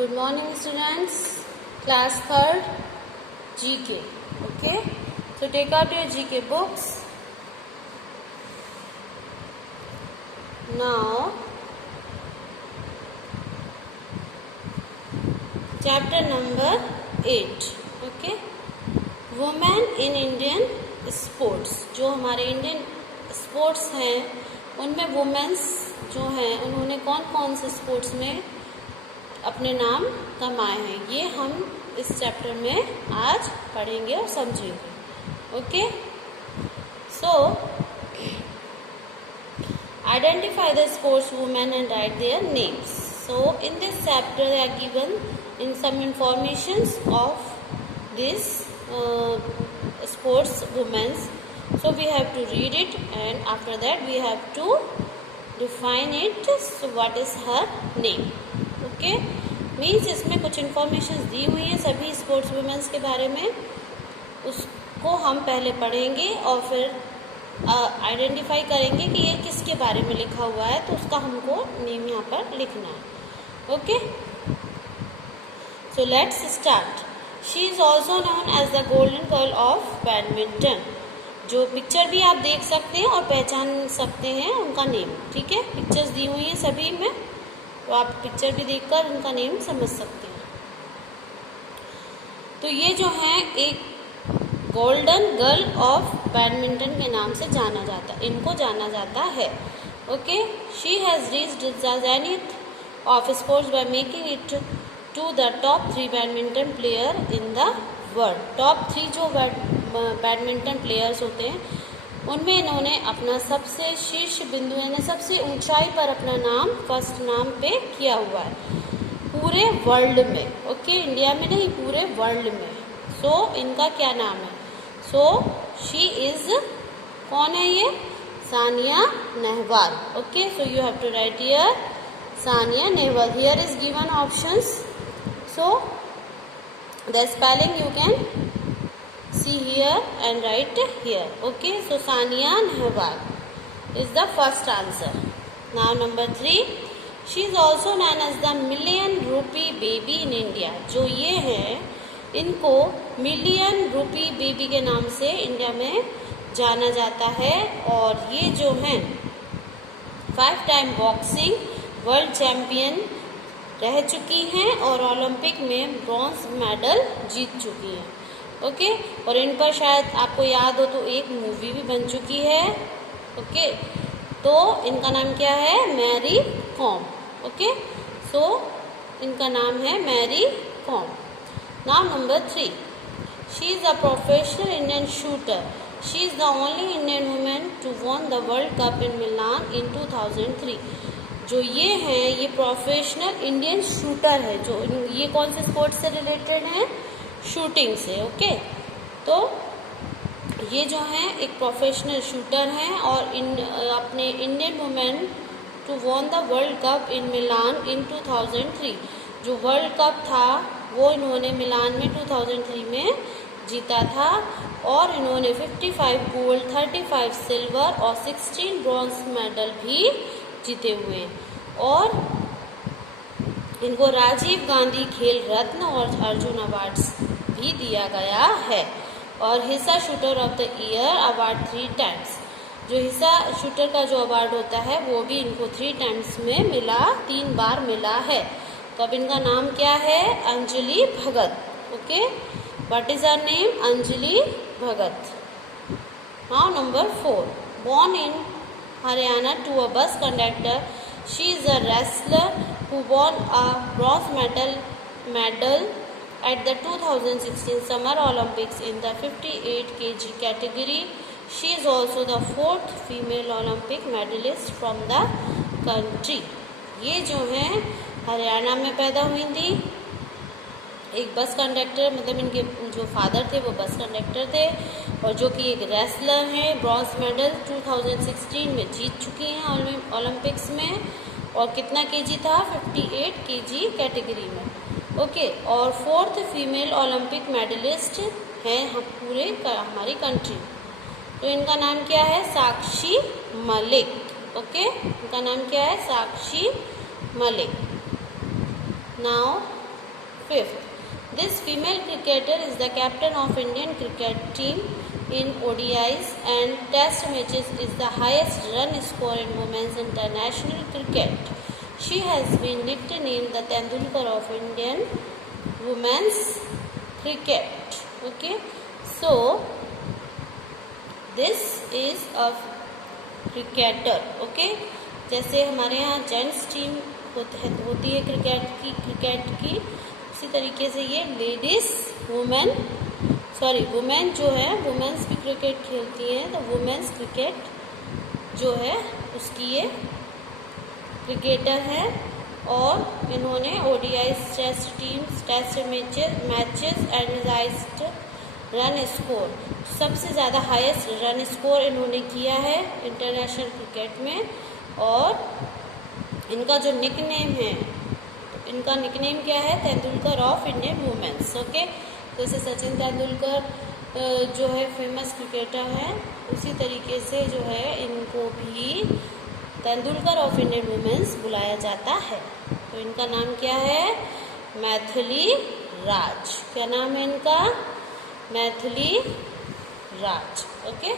Good morning, students. Class 3rd, GK. Okay. So take out your GK books. Now, chapter number 8. Okay. Women in Indian sports. जो हमारे Indian sports हैं उनमें women's जो हैं उन्होंने कौन कौन से स्पोर्ट्स में अपने नाम कमाए हैं, ये हम इस चैप्टर में आज पढ़ेंगे और समझेंगे. Okay. So identify the sports women and write their names. So in this chapter they are given in some informations of this sports women's. So we have to read it and after that we have to define it. So what is her name? Okay. Means इसमें कुछ information दी हुई है सभी sports women's के बारे में, उसको हम पहले पढ़ेंगे और फिर आइडेंटिफाई करेंगे कि ये किसके बारे में लिखा हुआ है, तो उसका हमको नेम यहाँ पर लिखना है. Okay. So let's start. She is also known as the golden girl of badminton. जो पिक्चर भी आप देख सकते हैं और पहचान सकते हैं उनका नेम. ठीक है, पिक्चर्स दी हुई हैं सभी में, तो आप पिक्चर भी देखकर उनका नेम समझ सकते हैं. तो ये जो है एक गोल्डन गर्ल ऑफ बैडमिंटन के नाम से जाना जाता है, इनको जाना जाता है. Okay. She has reached the zenith of sports by making it to the top 3 badminton player in the world. Top 3 जो बैडमिंटन प्लेयर्स होते हैं उनमें इन्होंने अपना सबसे शीर्ष बिंदु यानी सबसे ऊंचाई पर अपना नाम फर्स्ट नाम पे किया हुआ है पूरे वर्ल्ड में. ओके. इंडिया में नहीं, पूरे वर्ल्ड में. सो इनका क्या नाम है? सो शी इज़, कौन है ये? Sania Nehwal. Okay. So you have to write here Sania Nehwal. Here is given options. So the spelling you can see here and write here. Okay. So Sania Nehwal is the first answer. Now number 3. She is also known as the million rupee baby in India. जो ये है इनको million रूपी baby के नाम से India में जाना जाता है. और ये जो हैं 5 टाइम बॉक्सिंग वर्ल्ड चैम्पियन रह चुकी हैं और ओलंपिक में ब्रॉन्ज मेडल जीत चुकी हैं. ओके. और इन पर शायद आपको याद हो तो एक मूवी भी बन चुकी है. ओके. तो इनका नाम क्या है? Mary com. ओके. सो इनका नाम है Mary Kom. Now number 3. She is a professional Indian shooter. She is the only Indian women to won the world cup in Milan in 2003. जो ये हैं ये प्रोफेशनल इंडियन शूटर है. जो ये कौन से स्पोर्ट्स से रिलेटेड हैं? शूटिंग से. ओके. तो ये जो हैं एक प्रोफेशनल शूटर हैं और अपने Indian women to won the world cup in Milan in 2003. जो वर्ल्ड कप था वो इन्होंने मिलान में 2003 में जीता था और इन्होंने 55 गोल्ड, 35 सिल्वर और 16 ब्रॉन्ज मेडल भी जीते हुए हैं. और इनको राजीव गांधी खेल रत्न और अर्जुन अवार्ड्स भी दिया गया है. और हिस्सा shooter of the year award 3 times. जो हिस्सा शूटर का जो अवार्ड होता है वो भी इनको 3 टाइम्स में मिला, 3 बार मिला है. तो अब इनका नाम क्या है? Anjali Bhagat. Okay. What is her name? Anjali Bhagat. Now number 4. Born in Haryana to a bus conductor, she is a wrestler who won a bronze medal at the 2016 Summer Olympics in the 58 kg category. She is also the 4th female Olympic medalist from the country. ये जो हैं हरियाणा में पैदा हुई थी. एक bus conductor, मतलब इनके जो फादर थे वो बस कंडक्टर थे और जो कि एक रेसलर हैं. ब्रॉन्ज मेडल 2016 में जीत चुकी हैं ओलंपिक्स में. और कितना केजी था? 58 केजी कैटेगरी में. ओके. और 4th फीमेल ओलंपिक मेडलिस्ट हैं पूरे हमारी कंट्री. तो इनका नाम क्या है? साक्षी मलिक. ओके. इनका नाम क्या है? Sakshi Malik. Now Fifth, this female cricketer is the captain of Indian cricket team in ODIs and test matches, is the highest run scorer in women's international cricket. She has been nicknamed the Tendulkar of Indian women's cricket. Okay, so this is a cricketer. Okay, जैसे हमारे यहाँ gents team होती है cricket की उसी तरीके से ये वुमेन जो है वुमेन्स भी क्रिकेट खेलती हैं, तो वुमेन्स क्रिकेट जो है उसकी ये क्रिकेटर है। और इन्होंने ODI test teams test matches and highest run score, सबसे ज़्यादा हाईएस्ट रन स्कोर इन्होंने किया है इंटरनेशनल क्रिकेट में। और इनका जो निकनेम है, तो इनका निकनेम क्या है? Tendulkar of Indian womens. Okay, तो जैसे सचिन तेंदुलकर जो है फेमस क्रिकेटर है, उसी तरीके से जो है इनको भी तेंदुलकर ऑफ इंडियन वुमेन्स बुलाया जाता है। तो इनका नाम क्या है? मैथिली राज। क्या नाम है इनका? Maithili Raj. Okay,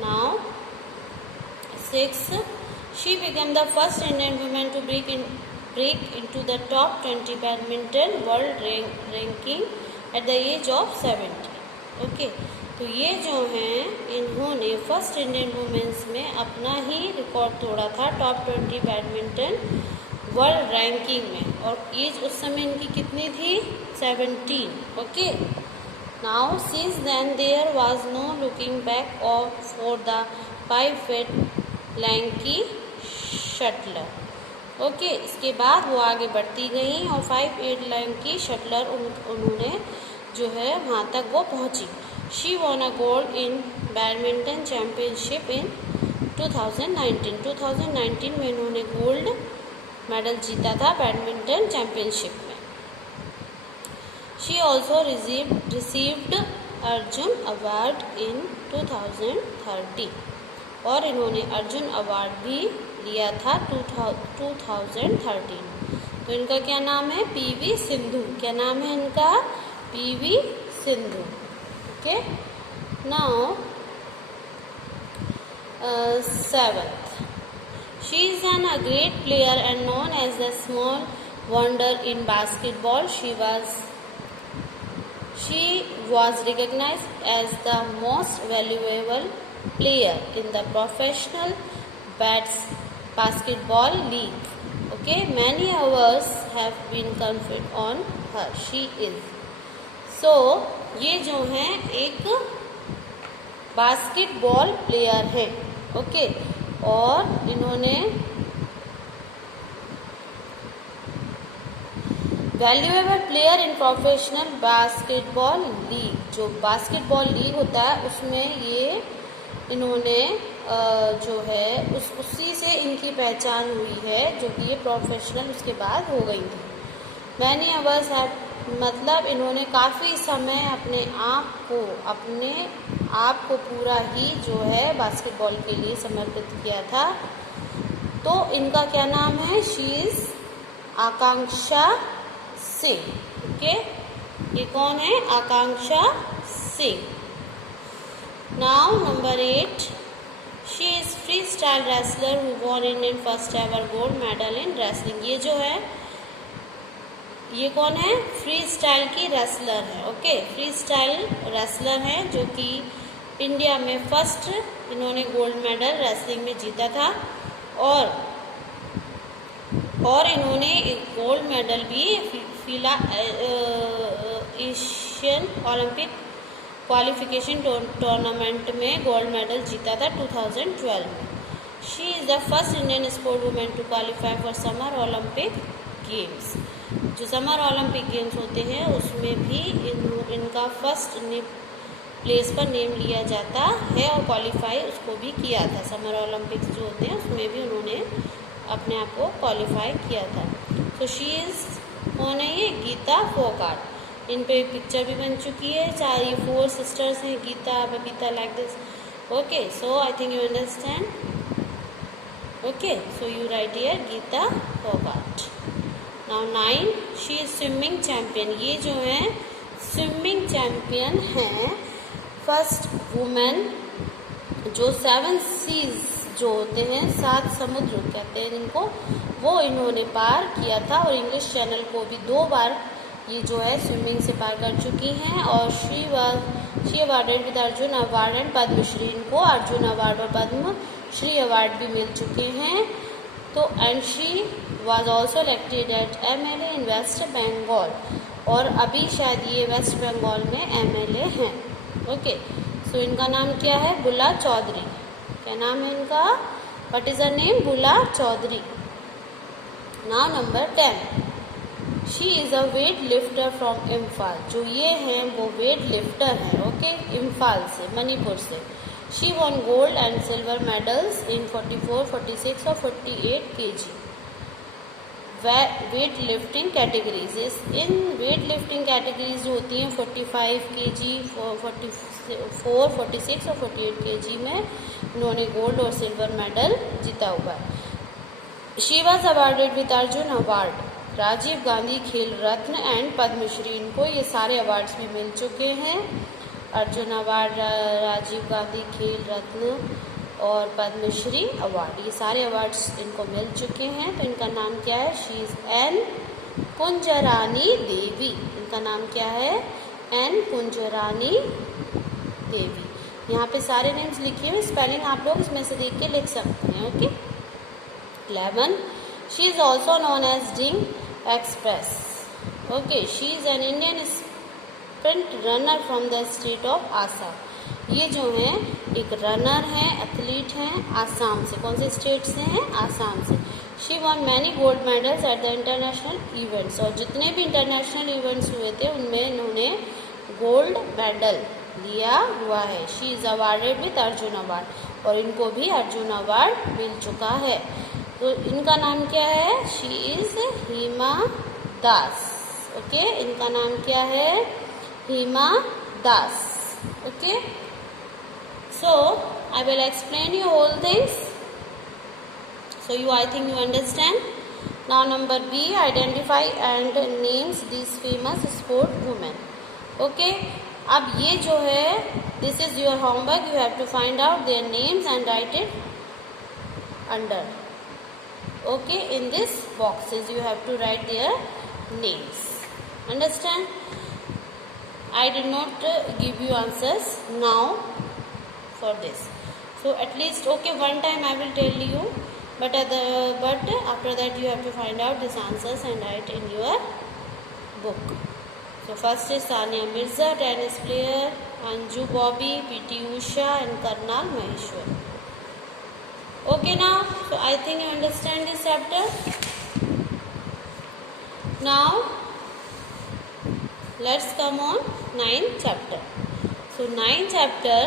now 6, she became the first Indian woman to break into the top 20 badminton world ranking at the age of 70. Okay, तो ये जो हैं इन्होंने फर्स्ट इंडियन वुमेन्स में अपना ही रिकॉर्ड तोड़ा था टॉप 20 बैडमिंटन वर्ल्ड रैंकिंग में। और एज उस समय इनकी कितनी थी? 17। Okay, now since then there was no looking back for the 5 feet lanky shuttler. Okay, इसके बाद वो आगे बढ़ती गई और 5'8" लैंकी शटलर उन्होंने जो है वहाँ तक वो पहुँची। She won a gold in badminton championship in 2019। 2019 में इन्होंने गोल्ड मेडल जीता था बैडमिंटन चैम्पियनशिप में। She also received Arjuna award in 2013 और इन्होंने अर्जुन अवार्ड भी लिया था 2013। तो इनका क्या नाम है? पीवी सिंधु। क्या नाम है इनका? PV Sindhu. Okay, now 7th, she is an a great player and known as the small wonder in basketball. She was recognized as the most valuable player in the professional basketball league. Okay, many awards have been conferred on her. She is. So, ये जो हैं एक basketball player है। Okay, और इन्होंने valuable player in professional basketball league, जो basketball league होता है उसमें ये इन्होंने जो है उसी से इनकी पहचान हुई है, जो कि ये प्रोफेशनल उसके बाद हो गई थी। मैनी अवर्स मतलब इन्होंने काफ़ी समय अपने आप को पूरा ही जो है बास्केटबॉल के लिए समर्पित किया था। तो इनका क्या नाम है? She is Akanksha Singh. Okay, ये कौन है? Akanksha Singh. Now number 8, she is free style wrestler who won Indian first ever gold medal in wrestling. ये जो है ये कौन है? फ्री स्टाइल की रेसलर है। ओके, फ्री स्टाइल रेसलर है जो कि इंडिया में फर्स्ट इन्होंने गोल्ड मेडल रेसलिंग में जीता था। और इन्होंने एक गोल्ड मेडल भी एशियन ओलंपिक क्वालिफिकेशन टूर्नामेंट में गोल्ड मेडल जीता था 2012 में। She is the first Indian sport women to qualify for summer Olympic games. जो समर ओलंपिक गेम्स होते हैं उसमें भी इनका फर्स्ट प्लेस पर नेम लिया जाता है और क्वालिफाई उसको भी किया था। समर ओलंपिक्स जो होते हैं उसमें भी उन्होंने अपने आप को क्वालिफाई किया था। तो शी इज़ कौन है? ये गीता फोगाट। इन पे पिक्चर भी बन चुकी है। 4 सिस्टर्स हैं, Geeta, Babita, like this. Okay, so I think you understand. Okay, so you write here Geeta Phogat. Now 9, she is swimming champion. ये जो है स्विमिंग चैम्पियन हैं, फर्स्ट वुमेन जो 7 सीज जो होते हैं, 7 समुद्र कहते हैं जिनको, वो इन्होंने पार किया था और इंग्लिश चैनल को भी 2 बार ये जो है स्विमिंग से पार कर चुकी हैं। और she awarded with Arjuna award and Padma Shri. इनको अर्जुन अवार्ड और पद्म श्री अवार्ड भी मिल चुके हैं। तो and she was also elected at MLA in West Bengal, और अभी शायद ये वेस्ट बंगाल में MLA हैं। ओके, सो इनका नाम क्या है? बुला चौधरी। क्या नाम है इनका? What is her name? Bula Choudhury. Now number 10, she is a weight lifter from Imphal. जो ये हैं वो वेट लिफ्टर हैं, ओके, इम्फाल से, मणिपुर से। She won gold and silver medals in 44, 46 और 48 kg वेट लिफ्टिंग कैटेगरीज। इन वेट लिफ्टिंग कैटेगरीज जो होती हैं 45 kg, 44, 46 और 48 kg में इन्होंने गोल्ड और सिल्वर मेडल जीता हुआ है। She was awarded with Arjuna award, Rajiv Gandhi Khel Ratna and Padma Shri. इनको ये सारे अवार्ड्स भी मिल चुके हैं, अर्जुन अवार्ड, राजीव गांधी खेल रत्न और पद्मश्री अवार्ड, ये सारे अवार्ड्स इनको मिल चुके हैं। तो इनका नाम क्या है? शी इज़ एन कुंजरानी देवी। इनका नाम क्या है? एन कुंजरानी देवी। यहाँ पे सारे नेम्स लिखे हुए, स्पेलिंग आप लोग इसमें से देख के लिख सकते हैं। Okay, 11, she is also known as Dhing express. Okay, she is an Indian sprint runner from the state of Assam. ये जो हैं एक रनर हैं, एथलीट हैं, आसाम से। कौन से स्टेट से हैं? आसाम से। She von many gold medals at the international events. और जितने भी इंटरनेशनल इवेंट्स हुए थे उनमें इन्होंने गोल्ड मेडल लिया हुआ है। She is awarded with Arjuna award, और इनको भी अर्जुन अवार्ड मिल चुका है। तो इनका नाम क्या है? She is Hima Das. Okay, इनका नाम क्या है? Hima Das. Okay, so I will explain you all things, so I think you understand. Now number B, identify and names these famous sport women. Okay, अब ये जो है, this is your homework, you have to find out their names and write it under. Okay, in this boxes you have to write their names. Understand? I did not give you answers now for this, so at least okay, one time I will tell you, but after that you have to find out these answers and write in your book. So first is Sania Mirza, tennis player, Anju Bobby, PT Usha and Karnal Maheshwar. Okay, now so I think you understand this chapter. Now let's come on 9th chapter. So 9th chapter,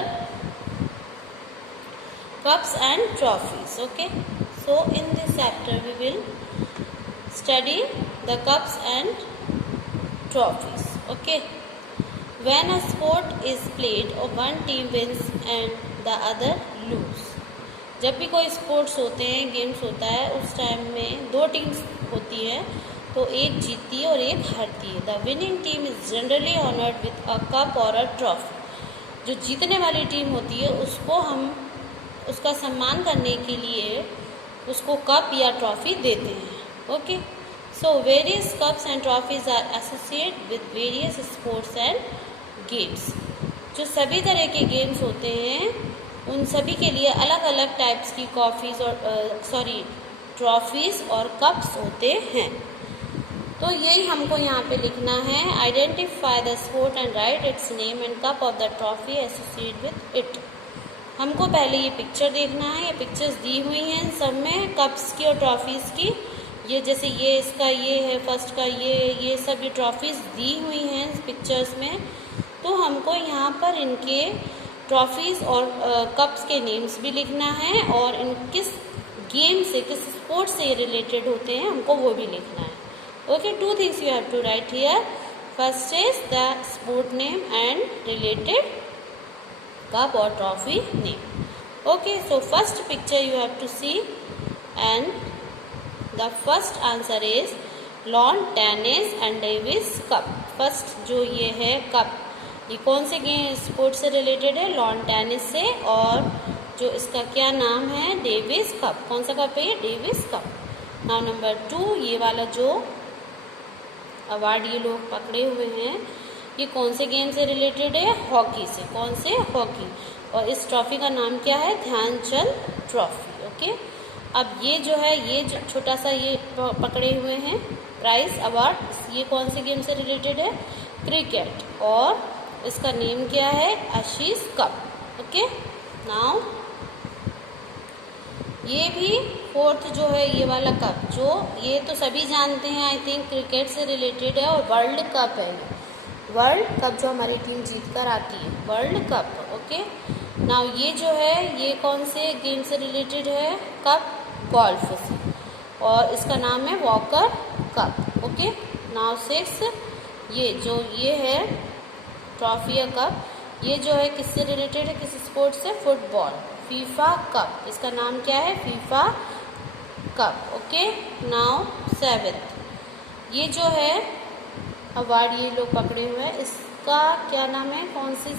cups and trophies. Okay, so in this chapter we will study the cups and trophies. Okay, when a sport is played or one team wins and the other lose. जब भी कोई sports होते हैं, games होता है, उस time में 2 teams होती है, तो एक जीतती है और एक हारती है। The winning team is generally honoured with a cup और अ ट्रॉफी। जो जीतने वाली टीम होती है उसको हम उसका सम्मान करने के लिए उसको कप या ट्रॉफी देते हैं। Okay, so various cups and trophies are associated with various sports and games. जो सभी तरह के गेम्स होते हैं उन सभी के लिए अलग अलग टाइप्स की ट्रॉफीज और कप्स होते हैं। तो यही हमको यहाँ पे लिखना है, identify the sport and right it's name and cup of the trophy associated with it. हमको पहले ये पिक्चर देखना है, ये पिक्चर्स दी हुई हैं इन सब में कप्स की और ट्रॉफीज़ की। ये जैसे ये इसका ये है फर्स्ट का, ये सब ये ट्रॉफीज़ दी हुई हैं इस पिक्चर्स में। तो हमको यहाँ पर इनके ट्रॉफीज़ और कप्स के नेम्स भी लिखना है और इन किस गेम से, किस स्पोर्ट से रिलेटेड होते हैं हमको वो भी लिखना है। Okay, 2 things you have to write here. First is the sport name and related cup or trophy name. Okay, so first picture you have to see and the first answer is lawn tennis and Davis cup. First जो ये है cup, ये कौन से game sport से related है? Lawn tennis से। और जो इसका क्या नाम है? Davis cup. कौन सा कप है ये? Davis cup. नाउ नंबर 2, ये वाला जो अवार्ड ये लोग पकड़े हुए हैं, ये कौन से गेम से रिलेटेड है? हॉकी से। कौन से? हॉकी। और इस ट्रॉफी का नाम क्या है? ध्यानचंद ट्रॉफी। ओके, अब ये जो है, ये जो छोटा सा ये पकड़े हुए हैं प्राइज अवार्ड, ये कौन से गेम से रिलेटेड है? क्रिकेट। और इसका नेम क्या है? आशीष कप। ओके, नाउ ये भी फोर्थ जो है ये वाला कप, जो ये तो सभी जानते हैं, आई थिंक क्रिकेट से रिलेटेड है और वर्ल्ड कप है ये। वर्ल्ड कप जो हमारी टीम जीत कर आती है, वर्ल्ड कप। ओके, नाउ ये जो है ये कौन से गेम से रिलेटेड है? कप, गोल्फ से। और इसका नाम है वॉकर कप। ओके, नाउ 6, ये जो ये है ट्रॉफी या कप, ये जो है किससे रिलेटेड है? किस स्पोर्ट से? फुटबॉल। फीफा कप, इसका नाम क्या है? FIFA cup. ओके, नाउ 7, ये जो है अवार्ड ये लोग पकड़े हुए हैं, इसका क्या नाम है? कौन सी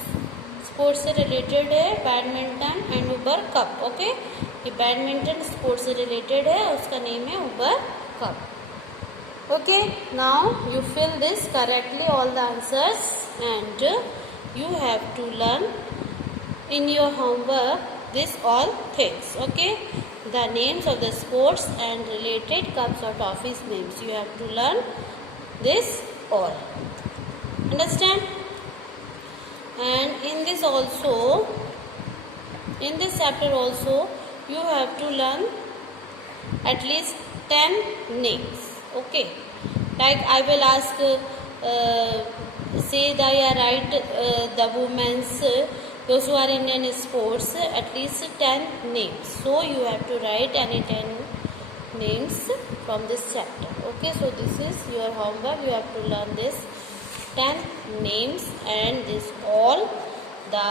स्पोर्ट से रिलेटेड है? Badminton and Uber cup. Okay, ये बैडमिंटन स्पोर्ट से रिलेटेड है, उसका नेम है Uber cup. Okay, now you fill this correctly all the answers and you have to learn in your homework this all things. Okay, the names of the sports and related cups or trophies names, you have to learn this all. Understand? And in this also, in this chapter also, you have to learn at least 10 names. Okay, like I will ask say that you write the women's those who are in sports at least 10 names, so you have to write any 10 names from this chapter. Okay, so this is your homework, you have to learn this 10 names and this all the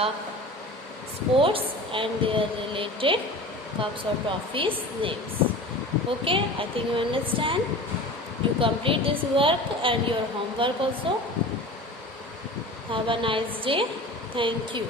sports and their related cups or trophies names. Okay, I think you understand. You complete this work and your homework also. Have a nice day. Thank you.